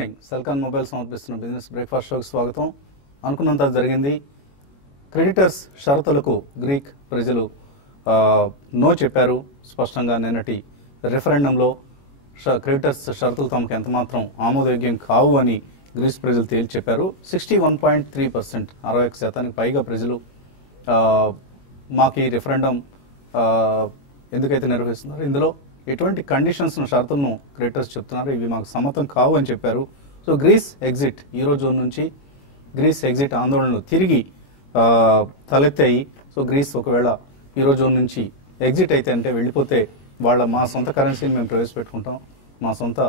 Morning Celkon mobile సమర్పిస్తున్న business breakfast షోకి స్వాగతం. అనుకున్నంత జరిగింది. క్రెడిటర్స్ షరతులకు గ్రీక్ ప్రజలు నో చెప్పారు. స్పష్టంగా నిన్నటి రెఫరెండంలో క్రెడిటర్స్ షరతులు తమకు ఎంతమాత్రం ఆమోదయోగ్యం కావు అని గ్రీస్ ప్రజలు తేల్చి చెప్పారు. 61.3%, 61% పైగా ప్రజలు మాకు ఈ రెఫరెండం ఎందుకైతే నిర్వహిస్తున్నారు, ఇందులో ఎటువంటి కండిషన్స్ షరతులను క్రెడిటర్స్ చెప్తున్నారు, ఇవి మాకు సమ్మతం కావు అని చెప్పారు. So Greece exit euro zone నుంచి గ్రీస్ ఎగ్జిట్ ఆందోళనలు తిరిగి తలెత్తాయి. సో గ్రీస్ ఒకవేళ యూరో జోన్ నుంచి ఎగ్జిట్ అయితే అంటే వెళ్ళిపోతే మా సొంత కరెన్సీని మేము ప్రవేశపెట్టుకుంటాం, మా సొంత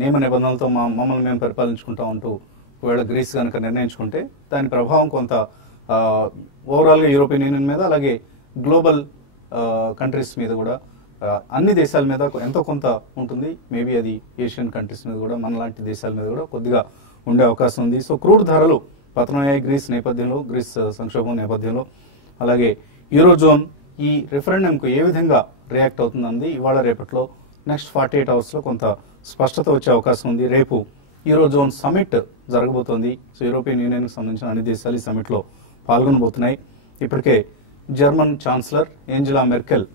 నియమ నిబంధనలతో మమ్మల్ని మేము పరిపాలించుకుంటాం అంటూ ఒకవేళ గ్రీస్ కనుక నిర్ణయించుకుంటే దాని ప్రభావం కొంత ఓవరాల్గా యూరోపియన్ యూనియన్ మీద, అలాగే గ్లోబల్ కంట్రీస్ మీద కూడా, అన్ని దేశాల మీద ఎంతో కొంత ఉంటుంది. మేబీ అది ఏషియన్ కంట్రీస్ మీద కూడా, మనలాంటి దేశాల మీద కూడా కొద్దిగా ఉండే అవకాశం ఉంది. సో క్రూడ్ ధరలు పతనమయ్యాయి గ్రీస్ నేపథ్యంలో, గ్రీస్ సంక్షోభం నేపథ్యంలో. అలాగే యూరో జోన్ ఈ రిఫరెండంకు ఏ విధంగా రియాక్ట్ అవుతుందన్నది ఇవాళ రేపట్లో నెక్స్ట్ 48 అవర్స్లో కొంత స్పష్టత వచ్చే అవకాశం ఉంది. రేపు యూరో జోన్ సమిట్ జరగబోతోంది. సో యూరోపియన్ యూనియన్కి సంబంధించిన అన్ని దేశాలు ఈ సమిట్లో పాల్గొనబోతున్నాయి. ఇప్పటికే German chancellor Angela Merkel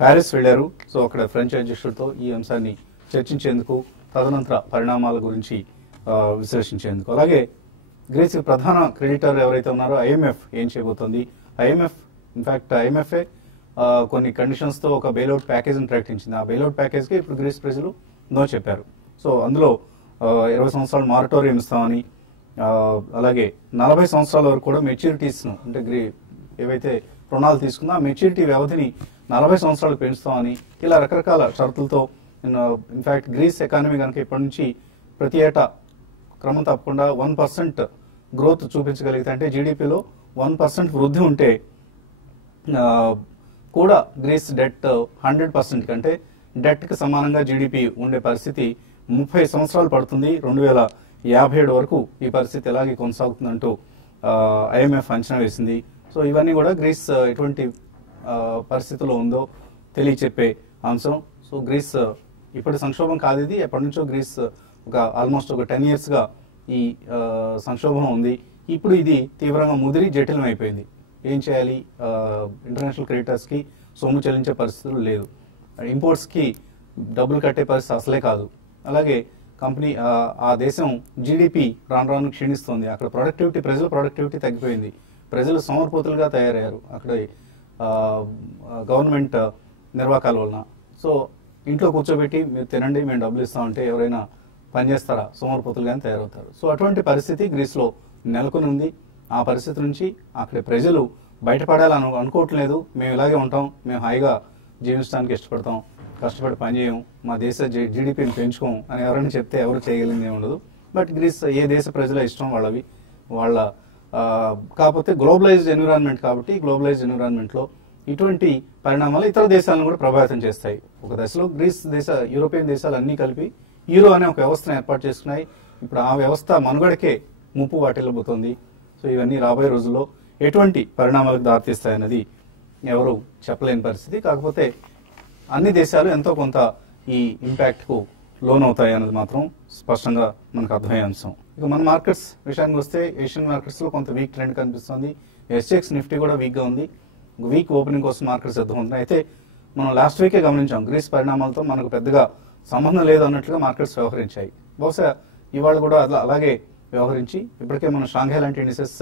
Paris వెళ్లారు. సో అక్కడ ఫ్రెంచ్ అధ్యక్షుడితో ఈ అంశాన్ని చర్చించేందుకు, తదనంతర పరిణామాల గురించి విశ్లేషించేందుకు. అలాగే గ్రీస్ ప్రధాన క్రెడిటర్ ఎవరైతే ఉన్నారో ఐఎంఎఫ్ ఏం చేయబోతోంది, ఐఎంఎఫ్ ఇన్ఫాక్ట్ ఐఎంఎఫ్ఏ కొన్ని కండిషన్స్ తో ఒక బెయిల్అవుట్ ప్యాకేజీని ప్రకటించింది. ఆ బెయిల్అవుట్ ప్యాకేజ్ కి ఇప్పుడు గ్రీస్ ప్రజలు నో చెప్పారు. సో అందులో 20 సంవత్సరాలు మారటోరియం ఇస్తామని, అలాగే 40 సంవత్సరాల వరకు కూడా మెచ్యూరిటీస్ అంటే ఏవైతే రుణాలు తీసుకున్నా ఆ మెచ్యూరిటీ వ్యవధిని 40 సంవత్సరాలు పెంచుతామని, ఇలా రకరకాల షరతులతో ఇన్ఫాక్ట్ గ్రీస్ ఎకానమీ కనుక ఇప్పటి నుంచి ప్రతి ఏటా క్రమం తప్పకుండా 1% గ్రోత్ చూపించగలిగితే, అంటే జీడిపిలో 1% వృద్ధి ఉంటే కూడా గ్రీస్ డెట్ 100% కంటే డెట్కి సమానంగా జీడిపి ఉండే పరిస్థితి 30 సంవత్సరాలు పడుతుంది. 2057 వరకు ఈ పరిస్థితి ఎలాగే కొనసాగుతుందంటూ ఐఎంఎఫ్ అంచనా వేసింది. సో ఇవన్నీ కూడా గ్రీస్ ఎటువంటి పరిస్థితిలో ఉందో తెలియచెప్పే అంశం. సో గ్రీస్ ఇప్పటి సంక్షోభం కాదు ఇది, ఎప్పటి నుంచో గ్రీస్ ఆల్మోస్ట్ ఒక 10 years గా ఈ సంక్షోభం ఉంది. ఇప్పుడు ఇది తీవ్రంగా ముదిరి జటిలం అయిపోయింది. ఏం చేయాలి, ఇంటర్నేషనల్ క్రెడిటర్స్ కి సొమ్ము చెల్లించే పరిస్థితులు లేదు, ఇంపోర్ట్స్ కి డబ్బులు కట్టే పరిస్థితి అసలే కాదు. అలాగే కంపెనీ ఆ దేశం జీడిపి రాను రాను క్షీణిస్తుంది. అక్కడ ప్రజల ప్రొడక్టివిటీ తగ్గిపోయింది, ప్రజలు సోమరిపోతులుగా తయారయ్యారు అక్కడ గవర్నమెంట్ నిర్వాకాల వలన. సో ఇంట్లో కూర్చోబెట్టి మీరు తినండి మేము డబ్బులు ఇస్తామంటే ఎవరైనా పనిచేస్తారా, సోమరిపోతులుగానే తయారవుతారు. సో అటువంటి పరిస్థితి గ్రీస్లో నెలకొని ఉంది. ఆ పరిస్థితి నుంచి అక్కడ ప్రజలు బయటపడాలని అనుకోవట్లేదు. మేము ఇలాగే ఉంటాం, మేము హాయిగా జీవించడానికి ఇష్టపడతాం, కష్టపడి పనిచేయం, మా దేశ జీడిపిని పెంచుకోం అని ఎవరైనా చెప్తే ఎవరు చేయగలిగిందే ఉండదు. బట్ గ్రీస్ ఏ దేశ ప్రజల ఇష్టం వాళ్ళవి, వాళ్ళ కాకపోతే గ్లోబలైజ్డ్ ఎన్విరాన్మెంట్ కాబట్టి గ్లోబలైజ్డ్ ఎన్విరాన్మెంట్లో ఇటువంటి పరిణామాలు ఇతర దేశాలను కూడా ప్రభావితం చేస్తాయి. ఒక దశలో గ్రీస్ యూరోపియన్ దేశాలు అన్నీ కలిపి యూరో అనే ఒక వ్యవస్థను ఏర్పాటు చేసుకున్నాయి. ఇప్పుడు ఆ వ్యవస్థ మనుగడకే ముప్పు వాటిల్లబోతోంది. సో ఇవన్నీ రాబోయే రోజుల్లో ఎటువంటి పరిణామాలకు దారితీస్తాయన్నది ఎవరు చెప్పలేని పరిస్థితి. కాకపోతే అన్ని దేశాలు ఎంతో కొంత ఈ ఇంపాక్ట్కు లోనవుతాయి అన్నది మాత్రం స్పష్టంగా మనకు అర్థమయ్యే అంశం. ఇక మన మార్కెట్స్ విషయానికి వస్తే ఏషియన్ మార్కెట్స్లో కొంత వీక్ ట్రెండ్ కనిపిస్తుంది. ఎస్జెక్స్ నిఫ్టీ కూడా వీక్గా ఉంది. వీక్ ఓపెనింగ్ కోసం మార్కెట్స్ సిద్ధమవుతున్నాయి. అయితే మనం లాస్ట్ వీకే గమనించాం గ్రీస్ పరిణామాలతో మనకు పెద్దగా సంబంధం లేదు అన్నట్లుగా మార్కెట్స్ వ్యవహరించాయి. బహుశా ఇవాళ కూడా అలాగే వ్యవహరించి ఇప్పటికే మన షాంఘై లాంటి ఇండిసెస్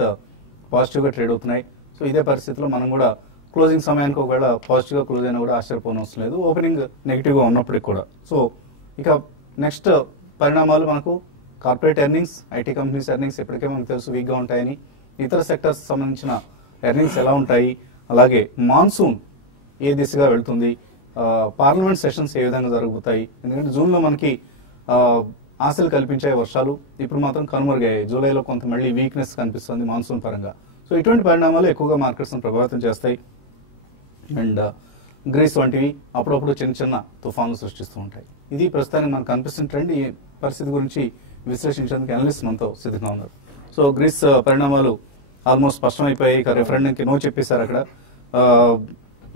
పాజిటివ్గా ట్రేడ్ అవుతున్నాయి. సో ఇదే పరిస్థితిలో మనం కూడా క్లోజింగ్ సమయానికి ఒకవేళ పాజిటివ్గా క్లోజ్ అయినా కూడా ఆశ్చర్యపోనవసరం లేదు, ఓపెనింగ్ నెగిటివ్గా ఉన్నప్పటికీ కూడా. సో ఇక నెక్స్ట్ పరిణామాలు మనకు corporate earnings, IT companies earnings ఇప్పటికే మనకు తెలుసు వీక్గా ఉంటాయని, ఇతర సెక్టర్స్ సంబంధించిన ఎర్నింగ్స్ ఎలా ఉంటాయి, అలాగే మాన్సూన్ ఏ దిశగా వెళ్తుంది, పార్లమెంట్ సెషన్స్ ఏ విధంగా జరగబోతాయి. ఎందుకంటే జూన్లో మనకి ఆశలు కల్పించాయి వర్షాలు, ఇప్పుడు మాత్రం కనుమరుగయ్యాయి. జూలైలో కొంత మళ్ళీ వీక్నెస్ కనిపిస్తుంది మాన్సూన్ పరంగా. సో ఇటువంటి పరిణామాలు ఎక్కువగా మార్కెట్స్ను ప్రభావితం చేస్తాయి. అండ్ గ్రీస్ వంటివి అప్పుడప్పుడు చిన్న చిన్న తుఫాన్లు సృష్టిస్తూ ఉంటాయి. ఇది ప్రస్తుతానికి మనకు కనిపిస్తున్న ట్రెండ్. ఈ పరిస్థితి గురించి విశ్లేషించేందుకు అనలిస్ట్ మనతో సిద్ధంగా ఉన్నారు. సో గ్రీస్ పరిణామాలు ఆల్మోస్ట్ స్పష్టమైపోయాయి. ఇక రెఫరెండంకి నో చెప్పేశారు అక్కడ.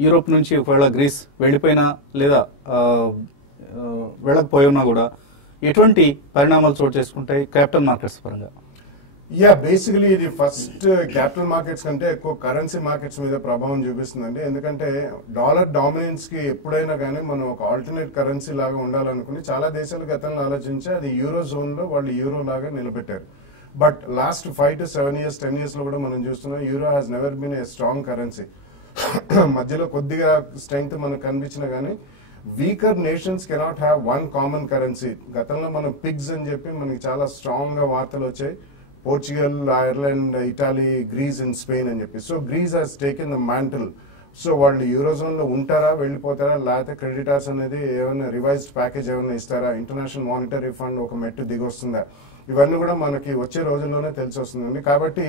యూరోప్ నుంచి ఒకవేళ గ్రీస్ వెళ్ళిపోయినా లేదా వెళ్ళకపోయినా కూడా ఎటువంటి పరిణామాలు చోటు చేసుకుంటాయి క్యాపిటల్ మార్కెట్స్ పరంగా? బేసికలీ ఇది ఫస్ట్ క్యాపిటల్ మార్కెట్స్ కంటే ఎక్కువ కరెన్సీ మార్కెట్స్ మీద ప్రభావం చూపిస్తుందండి. ఎందుకంటే డాలర్ డామినెన్స్ కి ఎప్పుడైనా కానీ మనం ఒక ఆల్టర్నేట్ కరెన్సీ లాగా ఉండాలనుకుని చాలా దేశాలు గతంలో ఆలోచించి అది యూరో జోన్ లో వాళ్ళు యూరో లాగా నిలబెట్టారు. But last 5 to 7 years 10 years లో కూడా మనం చూస్తున్నాం euro has never been a strong currency. మధ్యలో కొద్దిగా స్ట్రెంగ్త్ మనకు కనిపించినా కానీ weaker nations cannot have one common currency. గతంలో మనం పిగ్స్ అని చెప్పి మనకి చాలా స్ట్రాంగ్ గా వార్తలు వచ్చాయి. Portugal, Ireland, Italy, Greece and Spain అని చెప్పి. So Greece has taken the mantle. So వాళ్ళు యూరోజోన్ లో ఉంటారా, వెళ్ళిపోతారా, లేకపోతే క్రెడిటార్స్ అనేది ఏమైనా రివైజ్డ్ ప్యాకేజ్ ఏమైనా ఇస్తారా, ఇంటర్నేషనల్ మానిటరీ ఫండ్ ఒక మెట్టు దిగొస్తుందా, ఇవన్నీ కూడా మనకి వచ్చే రోజుల్లోనే తెలిసి వస్తుందండి. కాబట్టి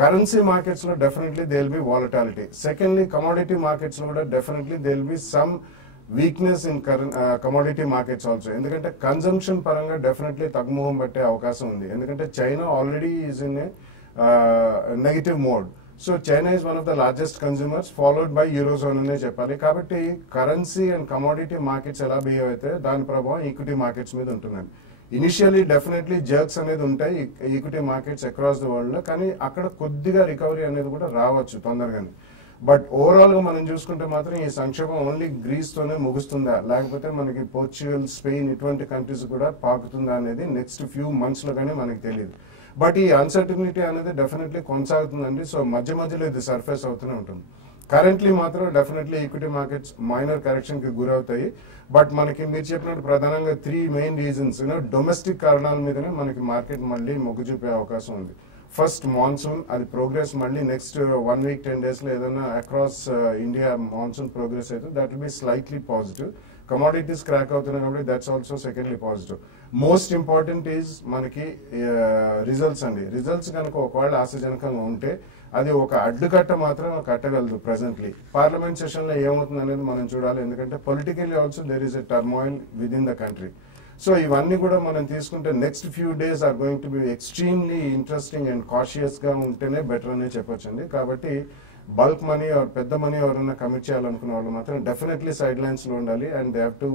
కరెన్సీ మార్కెట్స్ లో definitely they will be volatility. Secondly commodity markets లో కూడా definitely they will be some weakness in commodity markets also. ఎందుకంటే కన్జంప్షన్ పరంగా డెఫినెట్లీ తగ్గుముఖం పట్టే అవకాశం ఉంది. ఎందుకంటే China already is in A negative mode. So China is one of the largest consumers followed by eurozone అనే చెప్పాలి. కాబట్టి కరెన్సీ అండ్ కమోడిటీ మార్కెట్స్ ఎలా బిహేవ్ అయితే దాని ప్రభావం ఈక్విటీ మార్కెట్స్ మీద ఉంటుందండి. ఇనిషియల్లీ డెఫినెట్లీ జర్క్స్ అనేది ఉంటాయి equity markets across the world లో, కానీ అక్కడ కొద్దిగా రికవరీ అనేది కూడా రావచ్చు తొందరగానే. బట్ ఓవరాల్ గా మనం చూసుకుంటే మాత్రం ఈ సంక్షోభం ఓన్లీ గ్రీస్ తోనే ముగుస్తుందా, లేకపోతే మనకి పోర్చుగల్, స్పెయిన్ ఇటువంటి కంట్రీస్ కూడా పాకుతుందా అనేది నెక్స్ట్ ఫ్యూ మంత్స్ లో కానీ మనకి తెలియదు. బట్ ఈ అన్సర్టనిటీ అనేది డెఫినెట్లీ కొనసాగుతుందండి. సో మధ్య మధ్యలో ఇది సర్ఫేస్ అవుతూనే ఉంటుంది. కరెంట్లీ మాత్రం definitely equity markets minor correction కి గురవుతాయి. బట్ మనకి మీరు చెప్పినట్టు ప్రధానంగా 3 మెయిన్ రీజన్స్ డొమెస్టిక్ కారణాల మీదనే మనకి మార్కెట్ మళ్ళీ మొగ్గు చూపే అవకాశం ఉంది. ఫస్ట్ మాన్సూన్, అది ప్రోగ్రెస్ మళ్ళీ నెక్స్ట్ 1 week 10 days లో ఏదైనా అక్రాస్ ఇండియా మాన్సూన్ ప్రోగ్రెస్ అయితే that will be slightly positive. Commodities crack అవుతున్నాయి కాబట్టి that's also secondly positive. Most important is మనకి రిజల్ట్స్ అండి. రిజల్ట్స్ కనుక ఒకవేళ ఆశాజనకంగా ఉంటే అది ఒక అడ్డుకట్ట మాత్రం కట్టగలదు. ప్రెసెంట్లీ పార్లమెంట్ సెషన్ లో ఏమవుతుంది అనేది మనం చూడాలి. ఎందుకంటే politically also there is a turmoil within the country. So ఇవన్నీ కూడా మనం తీసుకుంటే next few days are going to be extremely interesting and cautious గా ఉంటేనే బెటర్ అనే చెప్పొచ్చండి. కాబట్టి బల్క్ మనీ ఆర్ పెద్ద మనీ ఎవరైనా కమిట్ చేయాలనుకున్న వాళ్ళు మాత్రం డెఫినెట్లీ సైడ్ లైన్స్ లో ఉండాలి. And they have to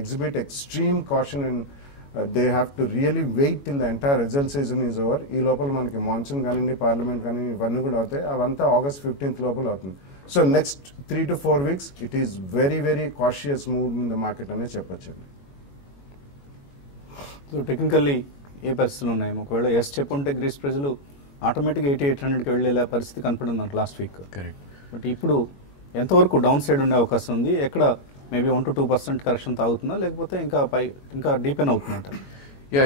exhibit extreme caution and they have to really wait till the entire result season is over. ఈ లోపల మనకి మాన్సూన్ కానీ పార్లమెంట్ కానీ ఇవన్నీ కూడా అవుతాయి. అవంతా August 15th లోపల అవుతుంది. So next 3 to 4 weeks it is very very cautious move in the market అనే చెప్పొచ్చండి. సో టెక్నికల్లీ ఏ పరిస్థితులు ఉన్నాయి? ఒకవేళ ఎస్ చెప్పుంటే గ్రీస్ ప్రజలు ఆటోమేటిక్గా 8800కి వెళ్ళే పరిస్థితి కనపడింది లాస్ట్ వీక్. బట్ ఇప్పుడు ఎంతవరకు డౌన్ సైడ్ ఉండే అవకాశం ఉంది? ఎక్కడ మేబీ 1 to 2% కరెక్షన్ తాగుతుందా, లేకపోతే ఇంకా డీపెన్ అవుతుందంట?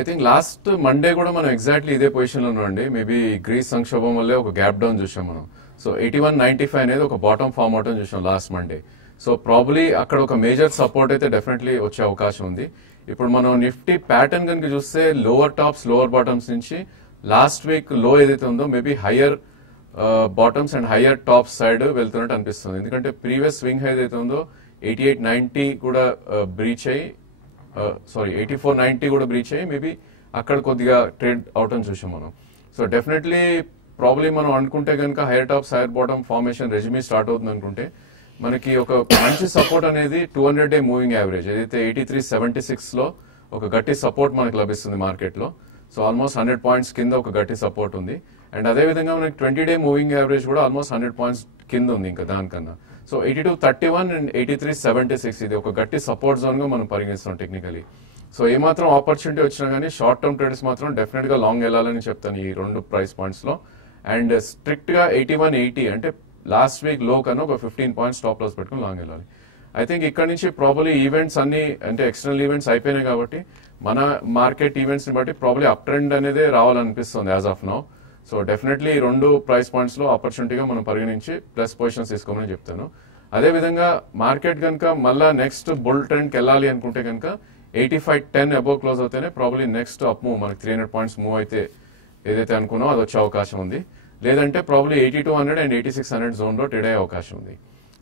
ఐ థింక్ లాస్ట్ మండే కూడా మనం ఎగ్జాక్ట్లీ ఇదే పొజిషన్ లో ఉన్నాండి. మేబీ గ్రీస్ సంక్షోభం వల్లే ఒక గ్యాప్ డౌన్ చూసాం మనం. సో 8195 అనేది ఒక బాటమ్ ఫామ్ అవటం చూసాం లాస్ట్ మండే. సో ప్రాబ్లీ అక్కడ ఒక మేజర్ సపోర్ట్ అయితే డెఫినెట్లీ వచ్చే అవకాశం ఉంది. ఇప్పుడు మనం నిఫ్టీ ప్యాటర్న్ కనుక చూస్తే లోవర్ టాప్స్ లోవర్ బాటమ్స్ నుంచి లాస్ట్ వీక్ లో ఏదైతే ఉందో maybe higher bottoms and higher tops side వెళ్తున్నట్టు అనిపిస్తుంది. ఎందుకంటే ప్రీవియస్ స్వింగ్ హై ఏదైతే ఉందో 8890 కూడా బ్రీచ్ అయ్యి 8490 కూడా బ్రీచ్ అయ్యి మేబీ అక్కడ కొద్దిగా ట్రేడ్ అవటం చూసాం మనం. సో డెఫినెట్లీ ప్రాబ్లీ మనం అనుకుంటే కనుక higher tops higher bottom formation resume start అవుతుంది అనుకుంటే మనకి ఒక మంచి సపోర్ట్ అనేది 200-day మూవింగ్ యావరేజ్ ఏదైతే 8376 లో ఒక గట్టి సపోర్ట్ మనకు లభిస్తుంది మార్కెట్ లో. సో ఆల్మోస్ట్ 100 points కింద ఒక గట్టి సపోర్ట్ ఉంది. అండ్ అదే విధంగా మనకి 20-day మూవింగ్ యావరేజ్ కూడా ఆల్మోస్ట్ 100 points కింద ఉంది ఇంకా దానికన్నా. సో 8231 అండ్ 8376 ఇది ఒక గట్టి సపోర్ట్ జోన్ గా మనం పరిగణిస్తాం టెక్నికలీ. సో ఏమాత్రం ఆపర్చునిటీ వచ్చినా కానీ షార్ట్ టర్మ్ ట్రేడర్స్ మాత్రం డెఫినెట్ గా లాంగ్ వెళ్ళాలని చెప్తాను ఈ 2 ప్రైస్ పాయింట్స్ లో. అండ్ స్ట్రిక్ట్ గా 8180 అంటే లాస్ట్ వీక్ లో కన్నా ఒక 15 points స్టాప్ లాస్ పెట్టుకుని లాంగ్ వెళ్ళాలి. ఐ థింక్ ఇక్కడ నుంచి ప్రాబబ్లీ ఈవెంట్స్ అన్ని అంటే ఎక్స్టర్నల్ ఈవెంట్స్ అయిపోయినాయి కాబట్టి మన మార్కెట్ ఈవెంట్స్ ని బట్టి ప్రాబ్లీ అప్ ట్రెండ్ అనేది రావాలనిపిస్తుంది as of now. So definitely 2 price points లో ఆపర్చునిటీగా మనం పరిగణించి ప్లస్ పొజిషన్స్ తీసుకోమని చెప్తాను. అదే విధంగా మార్కెట్ కనుక మళ్ళా నెక్స్ట్ బుల్ ట్రెండ్ కి వెళ్ళాలి అనుకుంటే కనుక 8510 అబోవ్ క్లోజ్ అవుతేనే ప్రాబ్లీ నెక్స్ట్ అప్ మూవ్ మనకి 300 points మూవ్ అయితే ఏదైతే అనుకున్నాం అది వచ్చే అవకాశం ఉంది. లేదంటే ప్రాబ్లీ 8200 అండ్ 8600 జోన్ లో ట్రేడ్ అయ్యే అవకాశం ఉంది.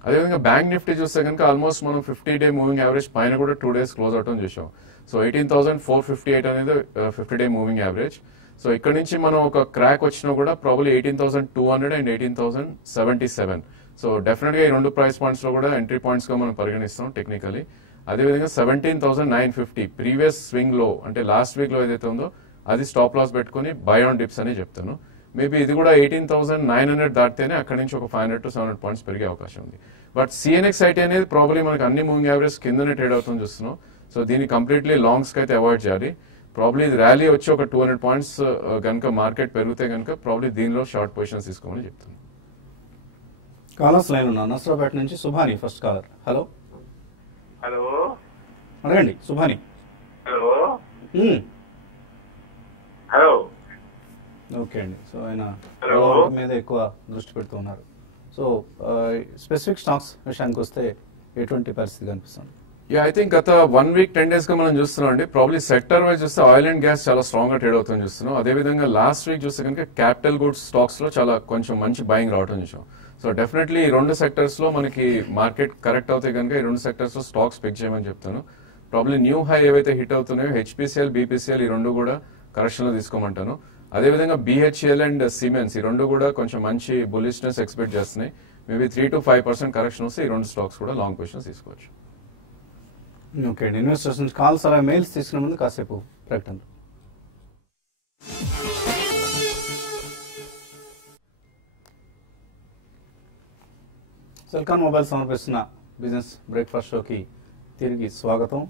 అదేవిధంగా బ్యాంక్ నిఫ్టీ చూస్తే కనుక ఆల్మోస్ట్ మనం 50-day మూవింగ్ యావరేజ్ పైన కూడా 2 days క్లోజ్ అవటం చూసాం. సో 18,458 అనేది 50-day మూవింగ్ యావరేజ్. సో ఇక్కడ నుంచి మనం ఒక క్రాక్ వచ్చినా కూడా ప్రాబ్లీ 18,200 అండ్ 18,077. సో డెఫినెట్ గా ఈ 2 ప్రైస్ పాయింట్స్ లో కూడా ఎంట్రీ పాయింట్స్ గా మనం పరిగణిస్తాం టెక్నికలీ. అదేవిధంగా 17,950 ప్రీవియస్ స్వింగ్ లో అంటే లాస్ట్ వీక్ లో ఏదైతే ఉందో అది స్టాప్ లాస్ పెట్టుకుని బై ఆన్ డిప్స్ అని చెప్తాను. మేబీ ఇది కూడా 18,900 దాటితేనే అక్కడి నుంచి ఒక 500 to 700 పాయింట్స్ పెరిగే అవకాశం ఉంది. బట్ సిఎన్ఎక్స్ ఐటీ అనేది ప్రాబ్లీ మనకి అన్ని మూవింగ్ యావరేజ్ కిందనే ట్రేడ్ అవుతుంది చూస్తున్నాం. సో దీన్ని కంప్లీట్లీ లాంగ్స్ కి అయితే అవాయిడ్ చేయాలి. ప్రాబ్లీ ఇది ర్యాలీ వచ్చి ఒక 200 పాయింట్స్ కనుక మార్కెట్ పెరిగితే కనుక ప్రాబ్లీ దీనిలో షార్ట్ పొజిషన్స్ తీసుకోమని చెప్తాను. కాలర్స్ లైన్ ఉన్నా నసరాపేట నుంచి Subhani first caller. Hello hello అడగండి సుభాని. హలో హలో ఓకే అండి. సో ఆయన Hello. మీద ఎక్కువ దృష్టి పెడుతూ ఉన్నారు. సో స్పెసిఫిక్ స్టాక్స్ విషయానికి వస్తే ఎటువంటి పరిస్థితి కనిపిస్తుంది? యా ఐ థింక్ గత 1 week 10 days గా మనం చూస్తున్నాం అండి. ప్రాబ్లీ సెక్టర్ వైజ్ చూస్తే ఆయిల్ అండ్ గ్యాస్ చాలా స్ట్రాంగ్ గా ట్రేడ్ అవుతుంది చూస్తున్నాం. అదేవిధంగా లాస్ట్ వీక్ చూస్తే కనుక క్యాపిటల్ గుడ్స్ స్టాక్స్ లో చాలా కొంచెం మంచి బయింగ్ రావడం చూసాం. సో డెఫినెట్లీ ఈ రెండు సెక్టర్స్ లో మనకి మార్కెట్ కరెక్ట్ అవుతాయి కనుక ఈ రెండు సెక్టర్స్ లో స్టాక్స్ పిక్ చేయమని చెప్తాను. ప్రాబ్లీ న్యూ హై ఏవైతే హిట్ అవుతున్నాయో హెచ్పిసిఎల్ బీపీసీఎల్ ఈ రెండు కూడా కరెక్షన్ లో తీసుకోమంటాను. అదేవిధంగా బిహెచ్ఎల్ అండ్ సిమెన్స్ ఈ రెండు కూడా కొంచెం మంచి బులిష్నెస్ ఎక్స్పెక్ట్ చేస్తున్నాయి. మేబీ 3 to 5% కరెక్షన్ వస్తే ఈ రెండు స్టాక్స్ కూడా లాంగ్ పొజిషన్స్ తీసుకోవచ్చు. ఓకే అండి. ఇన్వెస్టర్స్ నుంచి కాల్స్ అలా మెయిల్స్ తీసుకునే ముందు కాసేపు ప్రకటన. సెల్కాన్ మొబైల్ సమర్పిస్తున్న బిజినెస్ బ్రేక్ఫాస్ట్ షోకి తిరిగి స్వాగతం.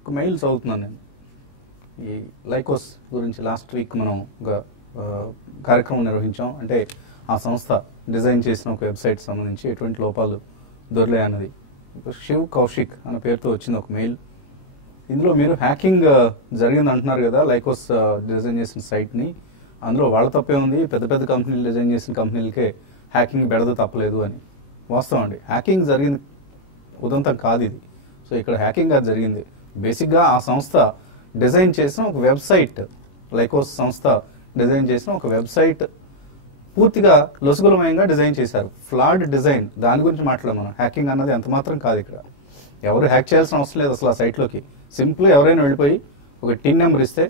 ఒక మెయిల్ చదువుతున్నాను నేను. ఈ లైకోస్ గురించి లాస్ట్ వీక్ మనం ఒక కార్యక్రమం నిర్వహించాం. అంటే ఆ సంస్థ డిజైన్ చేసిన ఒక వెబ్సైట్ సంబంధించి ఎటువంటి లోపాలు దొరలేయన్నది. శివ్ కౌశిక్ అనే పేరుతో వచ్చింది ఒక మెయిల్. ఇందులో మీరు హ్యాకింగ్ జరిగింది అంటున్నారు కదా లైకోస్ డిజైన్ చేసిన సైట్ని. అందులో వాళ్ళ తప్పే ఉంది, పెద్ద పెద్ద కంపెనీలు డిజైన్ చేసిన కంపెనీలకే హ్యాకింగ్ బెడద తప్పలేదు అని. వాస్తవం అండి, హ్యాకింగ్ జరిగింది ఉదంతం కాదు ఇది. సో ఇక్కడ హ్యాకింగ్ అది జరిగింది. బేసిక్గా ఆ సంస్థ డిజైన్ చేసిన ఒక వెబ్సైట్, లైకోస్ సంస్థ డిజైన్ చేసిన ఒక వెబ్సైట్ పూర్తిగా లొసుగులమయంగా డిజైన్ చేశారు. ఫ్లాడ్ డిజైన్, దాని గురించి మాట్లాడాం మనం. హ్యాకింగ్ అన్నది ఎంత మాత్రం కాదు ఇక్కడ. ఎవరు హ్యాక్ చేయాల్సిన అవసరం లేదు అసలు ఆ సైట్లోకి. సింపుల్ ఎవరైనా వెళ్ళిపోయి ఒక టిన్ నెంబర్ ఇస్తే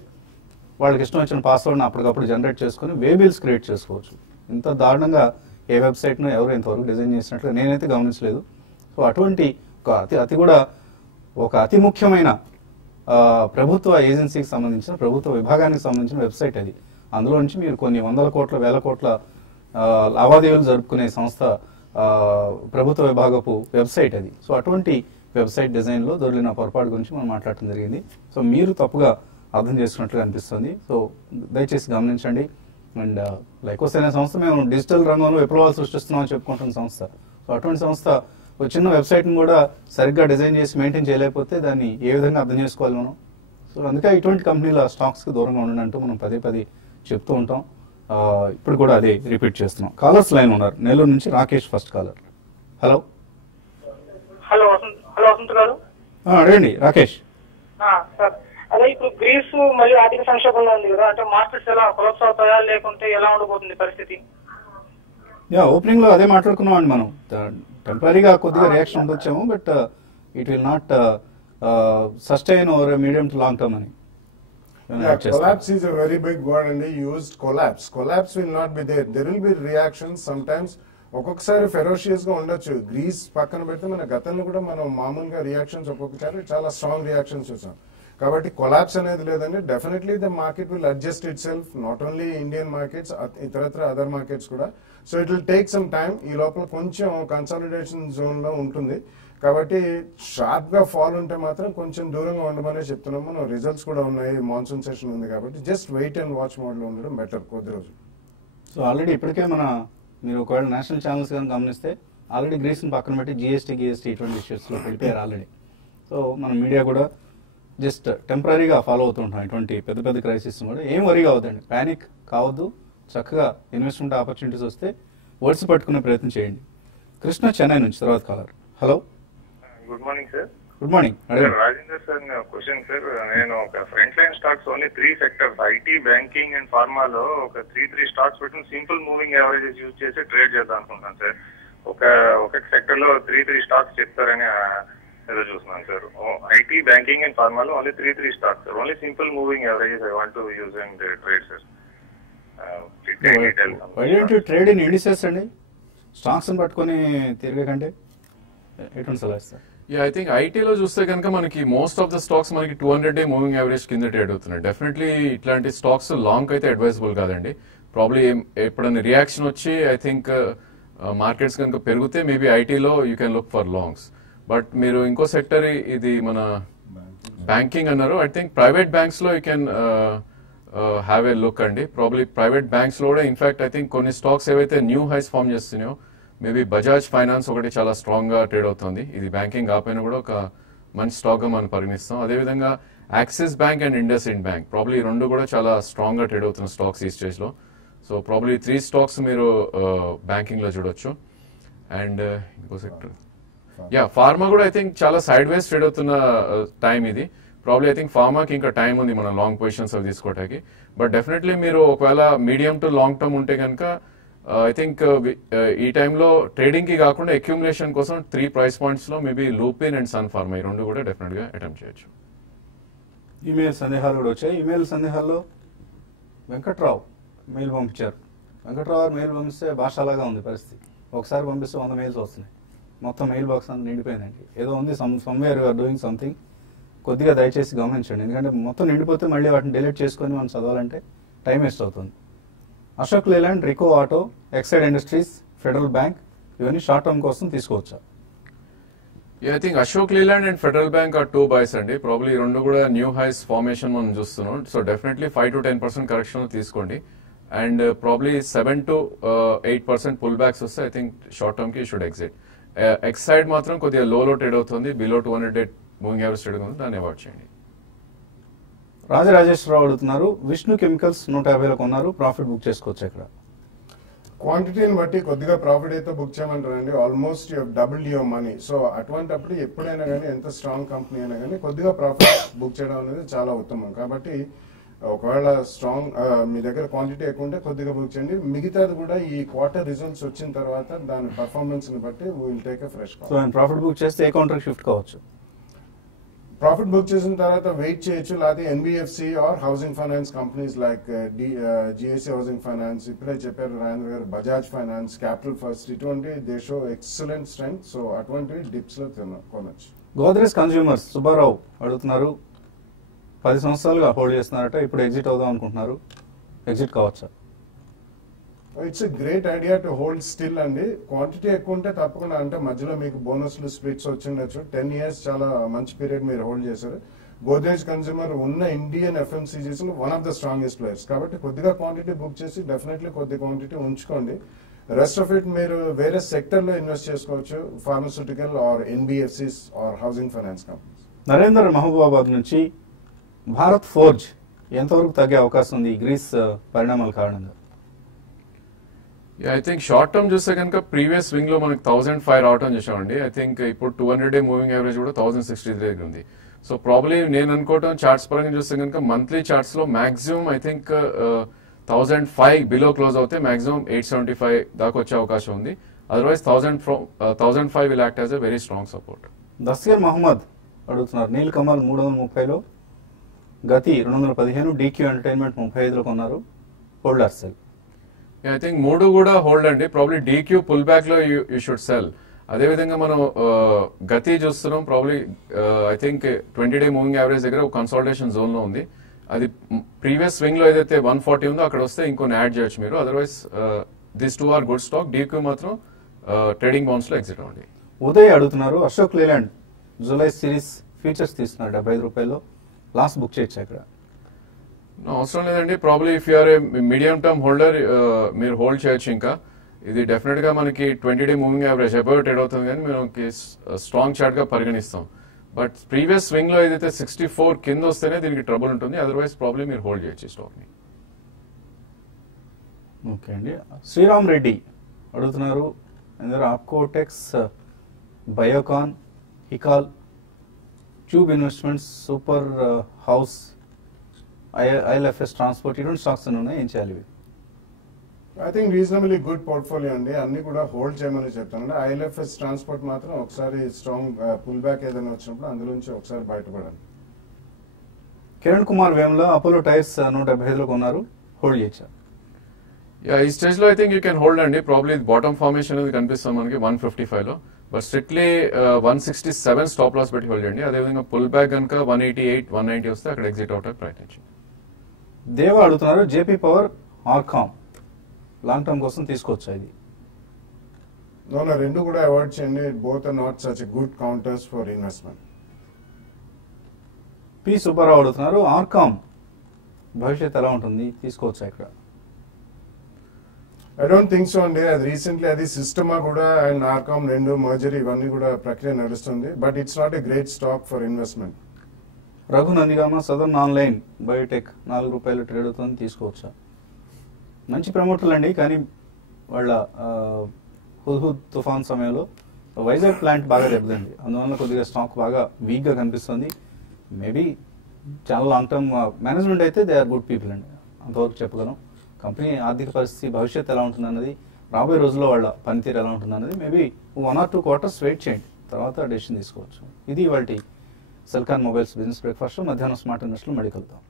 వాళ్ళకి ఇష్టం వచ్చిన పాస్వర్డ్ని అప్పటికప్పుడు జనరేట్ చేసుకుని వేబిల్స్ క్రియేట్ చేసుకోవచ్చు. ఇంత దారుణంగా ఏ వెబ్సైట్ను ఎవరు ఇంతవరకు డిజైన్ చేసినట్లుగా నేనైతే గమనించలేదు. సో అటువంటి ఒక అతి ముఖ్యమైన ప్రభుత్వ ఏజెన్సీకి సంబంధించిన, ప్రభుత్వ విభాగానికి సంబంధించిన వెబ్సైట్ అది. అందులో నుంచి మీరు కొన్ని వందల కోట్ల వేల కోట్ల లావాదేవీలు జరుపుకునే సంస్థ ప్రభుత్వ విభాగపు వెబ్సైట్ అది. సో అటువంటి వెబ్సైట్ డిజైన్లో దొరికిన పొరపాటు గురించి మనం మాట్లాడటం జరిగింది. సో మీరు తప్పుగా అర్థం చేసుకున్నట్లుగా అనిపిస్తుంది. సో దయచేసి గమనించండి. అండ్ లైకోస్ అనే సంస్థ మేము డిజిటల్ రంగంలో విప్లవాలు సృష్టిస్తున్నామని చెప్పుకుంటున్న సంస్థ. సో అటువంటి సంస్థ ఒక చిన్న వెబ్సైట్ని కూడా సరిగ్గా డిజైన్ చేసి మెయింటైన్ చేయలేకపోతే దాన్ని ఏ విధంగా అర్థం చేసుకోవాలి మనం. సో అందుకే ఇటువంటి కంపెనీల స్టాక్స్కి దూరంగా ఉండండి అంటూ మనం పదే పదే చెప్తూ ఉంటాం. ఇప్పుడు కూడా అదే రిపీట్ చేస్తున్నాం. కాలర్స్ లైన్ ఉన్నారు. నెల్లూరు నుంచి Rakesh first caller. Hello hello hello Vasant garu. అడగండి రాకేష్. సార్ అదే ఇప్పుడు గ్రీస్ మరియు ఆర్థిక సంక్షోభంలో ఉంది కదా, అంటే మార్కెట్స్ ఎలా కొలాప్స్ అవుతాయా లేకుంటే ఎలా ఉండబోతుంది పరిస్థితి? ఓపెనింగ్ లో అదే మాట్లాడుకున్నాం అండి మనం. టెంపరీగా కొద్దిగా రియాక్షన్ ఉండొచ్చాము, but it will not sustain over medium to long term అని. Collapse is a very big word and they used collapse. Collapse will not be there. There will be reactions sometimes. ఒక్కొక్కసారి ferocious గా ఉండొచ్చు. Grace పక్కన పెడితే మన గతంలో కూడా మనం మామూలుగా రియాక్షన్స్ ఒక్కొక్కసారి చాలా స్ట్రాంగ్ రియాక్షన్స్ చూసాం. కాబట్టి కొలాప్స్ అనేది లేదండి. Definitely the market will adjust it self, not only Indian markets, ఇతరత్ర అదర్ మార్కెట్స్ కూడా. So it will take some time. ఈ లోపల కొంచెం కన్సాలిడేషన్ జోన్ లో ఉంటుంది. కాబట్టి షార్ప్ గా ఫాల్ ఉంటే మాత్రం కొంచెం దూరంగా ఉండమనే చెప్తున్నాం. మనం రిజల్ట్స్ కూడా ఉన్నాయి, మాన్సూన్ సెషన్ ఉంది కాబట్టి just wait and watch mode లో ఉండడం బెటర్ కొద్ది రోజు. సో ఆల్రెడీ ఇప్పటికే మీరు ఒకవేళ నేషనల్ ఛానల్స్ కానీ గమనిస్తే ఆల్రెడీ గ్రీస్ని పక్కన పెట్టి జిఎస్టీ ఇటువంటి ఇష్యూస్లో వెళ్ళిపోయారు ఆల్రెడీ. సో మన మీడియా కూడా జస్ట్ టెంపరీగా ఫాలో అవుతుంటాం ఇటువంటి పెద్ద పెద్ద క్రైసిస్ కూడా. ఏం వరీగా అవుతండి, ప్యానిక్ కావద్దు. చక్కగా ఇన్వెస్ట్మెంట్ ఆపర్చునిటీస్ వస్తే ఒడిసి పట్టుకునే ప్రయత్నం చేయండి. కృష్ణ చెన్నై నుంచి తర్వాత caller. Hello good morning sir. Good morning. Rajender sir, question sir. నేను ఒక front line stocks only 3 sectors IT, banking and ఫార్మాలో ఒక 3 స్టాక్స్ పెట్టుకుని సింపుల్ మూవింగ్ యావరేజెస్ యూజ్ చేసి ట్రేడ్ చేద్దాం అనుకుంటున్నాను సార్. ఒక సెక్టర్ లో 3 స్టాక్స్ చెప్తారని ఏదో చూస్తున్నాను సార్. ఐటీ, బ్యాంకింగ్ అండ్ ఫార్మాలో only 3 stocks sir. Only simple moving averages I want to use and trade sir. Why don't you trade in indices అండి? స్టాక్స్ పట్టుకొని తిరగకంటే ఎటువంటి సలహా ఇస్తారు? ఐ థింక్ ఐటీలో చూస్తే కనుక మనకి మోస్ట్ ఆఫ్ ద స్టాక్స్ మనకి 200-డే మూవింగ్ యావరేజ్ కింద ట్రేడ్ అవుతున్నాయి. డెఫినెట్లీ ఇట్లాంటి స్టాక్స్ లాంగ్ అయితే అడ్వైజబుల్ కాదండి. ప్రాబ్లీ ఎప్పుడైనా రియాక్షన్ వచ్చి ఐ థింక్ మార్కెట్స్ కనుక పెరిగితే మేబీ ఐటీలో you can look for longs. But మీరు ఇంకో సెక్టర్ ఇది మన బ్యాంకింగ్ అన్నారు. ఐ థింక్ ప్రైవేట్ బ్యాంక్స్ లో you can have a look అండి. ప్రాబ్లీ ప్రైవేట్ బ్యాంక్స్ లో కూడా ఇన్ఫాక్ట్ ఐ థింక్ కొన్ని స్టాక్స్ ఏవైతే న్యూ హైస్ ఫామ్ చేస్తున్నాయో మేబీ బజాజ్ ఫైనాన్స్ ఒకటి చాలా స్ట్రాంగ్ గా ట్రేడ్ అవుతుంది. ఇది బ్యాంకింగ్ ఆపైనా కూడా ఒక మంచి స్టాక్ గా మనం పరిగణిస్తాం. అదేవిధంగా Axis bank and IndusInd bank probably రెండు కూడా చాలా స్ట్రాంగ్ గా ట్రేడ్ అవుతున్న స్టాక్స్ ఈ స్టేజ్ లో. సో ప్రాబ్లీ 3 స్టాక్స్ మీరు బ్యాంకింగ్ లో చూడొచ్చు. అండ్ ఇంకో సెక్టర్ ఫార్మా కూడా ఐ థింక్ చాలా సైడ్ వేస్ ట్రేడ్ అవుతున్న టైం ఇది. ప్రాబ్లీ ఐ థింక్ ఫార్మాకి ఇంకా టైం ఉంది మన లాంగ్ పొజిషన్స్ అవి తీసుకోవడానికి. బట్ డెఫినెట్లీ మీరు ఒకవేళ మీడియం టు లాంగ్ టర్మ్ ఉంటే కనుక ఐ థింక్ ఈ టైంలో ట్రేడింగ్ కి కాకుండా అక్యూములేషన్ కోసం 3 ప్రైస్ పాయింట్స్ లో maybe Lupin and Sun Pharma ఈ రెండు కూడా డెఫినెట్ గా అటెంప్ట్ చేయొచ్చు. ఈమెయిల్ సందేహాలు కూడా వచ్చాయి. ఈమెయిల్ సందేహాల్లో వెంకట్రావు మెయిల్ పంపించారు. వెంకట్రావు గారు మెయిల్ పంపిస్తే భాషలాగా ఉంది పరిస్థితి. ఒకసారి పంపిస్తే 100 మెయిల్స్ వస్తున్నాయి. మొత్తం మెయిల్ బాక్స్ అంతా నిండిపోయిందండి. ఏదో ఉంది సమ్వేర్ యూఆర్ డూయింగ్ సంథింగ్. కొద్దిగా దయచేసి గమనించండి. ఎందుకంటే మొత్తం నిండిపోతే మళ్ళీ వాటిని డిలీట్ చేసుకొని మనం చదవాలంటే టైం వేస్ట్ అవుతుంది. Ashok Leyland, Rico Auto, Exide Industries, Federal Bank ఇవన్నీ షార్ట్ టర్మ్ కోసం తీసుకోవచ్చా? I think Ashok Leyland and Federal Bank are 2 buys అండి. ప్రాబ్లీ ఈ రెండు కూడా న్యూ హైస్ ఫార్మేషన్ మనం చూస్తున్నాం. సో డెఫినెట్లీ 5 to 10% కరెక్షన్ తీసుకోండి. And probably 7 to 8% pull backs వస్తే ఐ థింక్ షార్ట్ టర్మ్ కి షుడ్ ఎగ్జిట్. ఎక్సైడ్ మాత్రం కొద్దిగా లోలో ట్రేడ్ అవుతుంది. Below 200-day moving average trade అవుతుంది. దాన్ని అవాయిడ్ చేయండి. రాజరాజేశ్వరరావు అడుగుతున్నారు, విష్ణు కెమికల్స్ 150లో కొన్నారు, ప్రాఫిట్ బుక్ చేసుకోవచ్చు ఇక్కడ? క్వాంటిటీని బట్టి కొద్దిగా ప్రాఫిట్ అయితే బుక్ చేయమంటారండి. Almost you doubled your money. So అటువంటిప్పుడు ఎప్పుడైనా కానీ ఎంత స్ట్రాంగ్ కంపెనీ అయినా కానీ కొద్దిగా ప్రాఫిట్ బుక్ చేయడం అనేది చాలా ఉత్తమం. కాబట్టి ఒకవేళ స్ట్రాంగ్ మీ దగ్గర క్వాంటిటీ ఎక్కువ ఉంటే కొద్దిగా బుక్ చేయండి. మిగతాది కూడా ఈ క్వార్టర్ రిజల్ట్స్ వచ్చిన తర్వాత దాని పర్ఫార్మెన్స్ ని బట్టి will take a fresh call. So profit book చేస్తే ఏ కౌంటర్ షిఫ్ట్ కావచ్చు? ప్రాఫిట్ బుక్ చేసిన తర్వాత వెయిట్ చేయొచ్చు. లేకపోతే NBFC or housing finance companies like GSC housing finance, ఇప్పుడే చెప్పారు Rajendra garu, Bajaj Finance, Capital First, ఇటువంటి they show excellent strength. So అటువంటివి డిప్స్ లో కొనొచ్చు. గోద్రేజ్ కన్స్యూమర్స్ సుబ్బారావు అడుగుతున్నారు, 10 సంవత్సరాలుగా హోల్డ్ చేస్తున్నారట, ఇప్పుడు ఎగ్జిట్ అవుదాం అనుకుంటున్నారు, ఎగ్జిట్ కావచ్చా? It's a great idea to hold still అండి. క్వాంటిటీ ఎక్కువ ఉంటే తప్పకుండా, అంటే మధ్యలో మీకు బోనస్లు స్ప్లిట్స్ వచ్చిండొచ్చు. 10 years చాలా మంచి పీరియడ్ మీరు హోల్డ్ చేశారు. గోద్రేజ్ కన్స్యూమర్ ఉన్న ఇండియన్ ఎఫ్ఎంసీజీస్ లో one of the strongest players. కాబట్టి కొద్దిగా క్వాంటిటీ బుక్ చేసి డెఫినెట్లీ కొద్ది క్వాంటిటీ ఉంచుకోండి. రెస్ట్ ఆఫ్ ఇట్ మీరు వేరే సెక్టర్ లో ఇన్వెస్ట్ చేసుకోవచ్చు, pharmaceutical or NBFCs or housing finance companies. Narender Mahabubabad నుంచి, భారత్ ఫోర్జ్ ఎంతవరకు తగ్గే అవకాశం ఉంది గ్రీస్ పరిణామాల కారణంగా? ఐ థింక్ షార్ట్ టర్మ్ చూస్తే కనుక ప్రీవియస్ స్వింగ్ లో మనకి 1005 రావటం చూసామండి. ఐ థింక్ ఇప్పుడు 200-day మూవింగ్ యావరేజ్ కూడా 1063 దగ్గర ఉంది. సో ప్రాబ్లీ నేను అనుకోవటం చార్ట్స్ పరంగా చూస్తే కనుక మంత్లీ చార్ట్స్ లో maximum I think 1005 below close అవుతే మాక్సిమం 875 దాకా వచ్చే అవకాశం ఉంది. Otherwise 1005 will act as a very strong support. Dasgar Mohammed అడుగుతున్నారు, నీల్ కమల్ 330లో, గతి 215, డీక్యూ ఎంటర్టైన్మెంట్ 35లో కొన్నారు, hold are cell? I think 3 కూడా హోల్డ్ అండి. ప్రాబ్లీ డీక్యూ పుల్ బ్యాక్ లో యూ షుడ్ సెల్. అదేవిధంగా మనం గతి చూస్తున్నాం, probably I think 20-day moving average దగ్గర ఒక కన్సాలిడేషన్ జోన్ లో ఉంది. అది ప్రీవియస్ స్వింగ్ లో ఏదైతే 140 ఉందో అక్కడ వస్తే ఇంకొన్ని యాడ్ చేయొచ్చు మీరు. Otherwise this 2 are good stock. DQ మాత్రం ట్రేడింగ్ బౌన్స్ లో ఎగ్జిట్ అవ్వండి. ఉదయ్ అడుగుతున్నారు, Ashok Leyland July series futures తీస్తున్నారు 75 రూపాయల్లో, లాస్ట్ బుక్ చేయొచ్చు అక్కడ? అవసరం లేదండి. Probably if you're a medium term holder మీరు హోల్డ్ చేయొచ్చు. ఇంకా ఇది డెఫినెట్ గా మనకి 20-day moving average above trade అవుతుంది, కానీ మనకి స్ట్రాంగ్ చార్ట్ గా పరిగణిస్తాం. బట్ ప్రీవియస్ స్వింగ్ లో ఏదైతే 64 కింద వస్తేనే దీనికి ట్రబుల్ ఉంటుంది. అదర్వైజ్ ప్రాబ్లీ మీరు హోల్డ్ చేయొచ్చు స్టాక్ ని. ఓకే అండి. శ్రీరామ్ రెడ్డి అడుగుతున్నారు, Apcotex, Biocon, Hikal, Tube Investments, Super House, ILFS transport, ఇటువంటి స్టాక్స్ ఉన్నాయి, ఏం చేయాలి? I think reasonably good portfolio అండి. అన్ని కూడా హోల్డ్ చేయమని చెప్తానండి. ఐఎల్ఎఫ్ఎస్ ట్రాన్స్పోర్ట్ మాత్రం ఒకసారి స్ట్రాంగ్ పుల్ బ్యాక్ ఏదైనా వచ్చినప్పుడు అందులోంచి ఒకసారి బయటపడండి. కిరణ్ కుమార్ వేమ్ల, అపోలో టైర్స్ 175లో కొన్నారు, హోల్డ్ చేయొచ్చా? ఈ స్టేజ్ లో I think you can hold అండి. ప్రాబ్లీ బాటమ్ ఫార్మేషన్ అనేది కనిపిస్తుంది మనకి 155లో. బట్ స్ట్రిక్ట్లీ 167 స్టాప్ లాస్ పెట్టి హోల్డ్ చేయండి. అదేవిధంగా పుల్ బ్యాక్ కనుక 188, 190 వస్తే అక్కడ ఎగ్జిట్ అవడానికి ప్రయత్నించండి. దేవా అడుగుతున్నారు JP Power RCom long term కోసం తీసుకోవచ్చా ఇది? రెండు కూడా అవాయిడ్ చేయండి. Both are not such good counters for investment. P Subbarao అడుగుతున్నారు ఆర్కామ్ భవిష్యత్ ఎలా ఉంటుంది, తీసుకోవచ్చా ఇక్కడ? ఐ డోంట్ థింక్ సో అండి. అది రీసెంట్లీ అది సిస్టమా కూడా అండ్ ఆర్కామ్ రెండు మర్జర్ ఇవన్నీ కూడా ప్రక్రియ నడుస్తుంది. But it's not a great stock for investment. Raghu Nandigama southern online Biotech ₹4 trade అవుతుంది, తీసుకోవచ్చా? మంచి ప్రమోటర్లు అండి, కానీ వాళ్ళ హుద్హుద్ తుఫాన్ సమయంలో వైజాగ్ ప్లాంట్ బాగా దెబ్బతింది. అందువల్ల కొద్దిగా స్టాక్ బాగా వీక్గా కనిపిస్తుంది. మేబీ చాలా లాంగ్ టర్మ్ మేనేజ్మెంట్ అయితే దే ఆర్ గుడ్ పీపుల్ అండి, అంతవరకు చెప్పగలం. కంపెనీ ఆర్థిక పరిస్థితి భవిష్యత్తు ఎలా ఉంటుంది అన్నది, రాబోయే రోజుల్లో వాళ్ళ పనితీరు ఎలా ఉంటుంది అన్నది మేబీ 1 or 2 quarters వెయిట్ చేయండి, తర్వాత డెసిషన్ తీసుకోవచ్చు. ఇది ఇవాళ సెల్కాన్ మొబైల్స్ బిజినెస్ బ్రేక్ఫాస్ట్. మధ్యాహ్నం స్మార్ట్ ఇన్వెస్ట్లో మళ్ళీ కలుద్దాం.